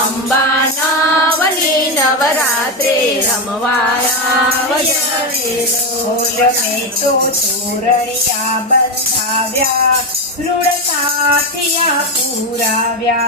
अंबानावली नवरात्रे रमवायावलो चूरणिया बंधाव्या लुडसाथिया पुराव्या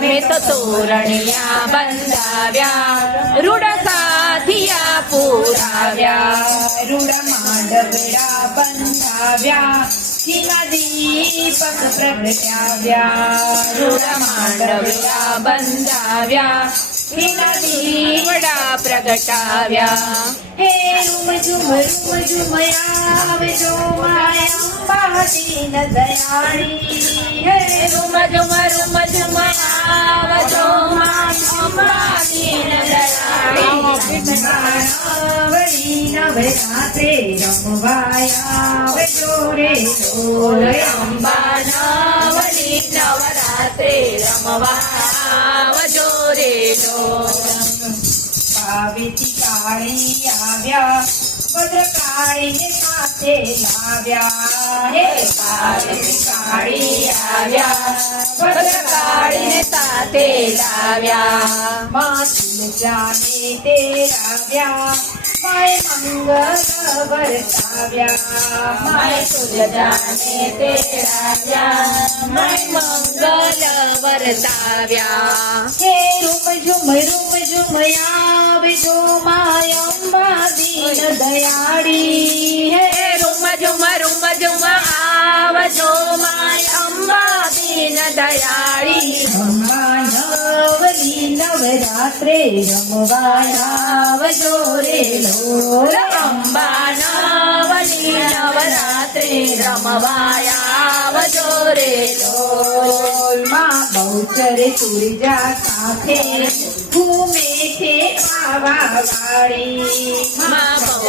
मेत तोरणिया बंधाव्या रुडसाथिया पुराव्या rude मांडवडा तिला दीपक प्रगट्याव्या रुढ मांडव्या प्रगटाव्या हे रुम झुम रुम झुमया जो माया पाहते न दयाळी रुम झुम रुम झुमया जो माया पाहते न दयाळी વળી નવરાત્રે રમવાયા જોડે બોલ અંબાના વલી નવરાત્રે રમવાજો રે પાવેથી કાળી આવ્યા भद्रकाळी माते लाव्या. हे काळी आव्या भद्रकाळी ताते लाव्या. मातुजाने ते लाव्या. माय मंगल वरताव्या माय तुलजाने ते लाव्या. माय मंगल वरताव्या हे रुम झुम रुम झुम यावे जो દયાળી હે રૂમ ઝુમ રૂમ ઝુમ, આવજો માય અંબા દીન દયાળી. નવરી નવરાત્રે રમવાયા રે લોલ અંબા નવલી નવરાત્રે રમવાયા રે લોલમાં બહુચરે સૂરજા સાથે ઘૂમે છે આવા વાળી. માં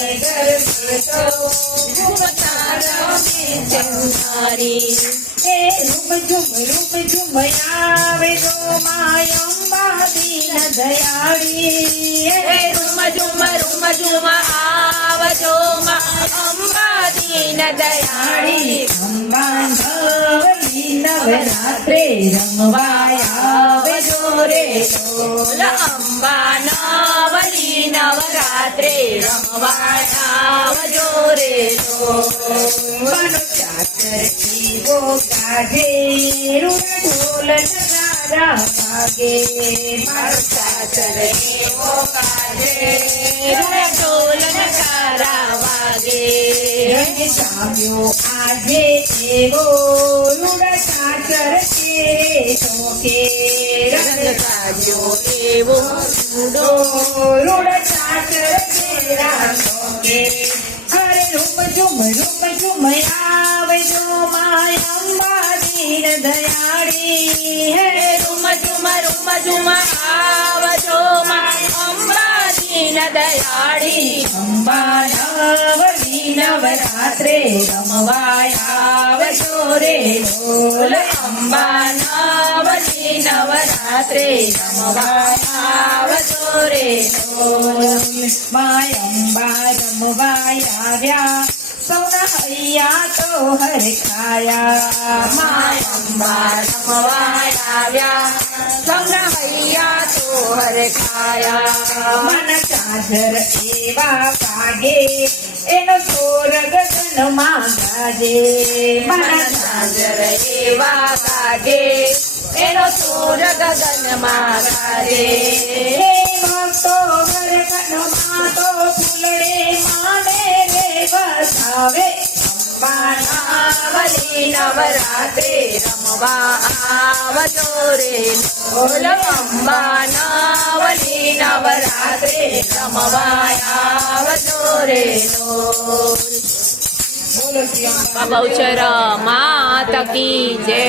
આવા વાળી જે લાઠઈને ગરબે તો ઘૂમતા રમે સૌ નારી જે લાઠઈને ગરબે તો ઘૂમતા રમે સૌ નારી હે રૂમ ઝુમ રૂમ ઝુમ આવે જો માય અંબા દીન દયાળી રૂમ ઝુમ રૂમ ઝુમ આવજો અંબા દીન દયાળી અંબા નવરાત્રે રમવાયા બોલ અંબા નવરાત્રે રમવાજો રે ઢોલ નગારા વાગે ઢોલ નકારા વાગે આજે એવો ચાચર કે રંગ એવો दयाड़ी है रुम झुम रुम झुम आव जो अम्बा दीन दयाड़ी अम्बा नवीन वरात्रे रमवायाव शोरे ढोल अम्बा नवीन वरात्रे रमवायाव शोरे ढोल मायम्बा रमवायाव्या બોલ અંબા નવલી નવરાત્રે રમવાયા રે માય અંબા રમવાયા આવ્યા સૌના હૈયા તો હરખાયા માય અંબા રમવાયા આવ્યા સૌના હૈયા તો હરે ખાયા મન ચાદર એવા કાગે એનો સોર ગગનમાં ગાજે મન ચાદર ચાદર એવા કાગે એનો સૂર ગગનમાં ગાજે હે ભક્તો ગરગનમાં તો વસાવે અંબાનાવલી નવરાત્રે રમવા આવજો રે. બોલ અંબા નવલી નવરાત્રે રમવા આવજો રે. બોલો શ્રી અંબા બહુચર માત કી જય.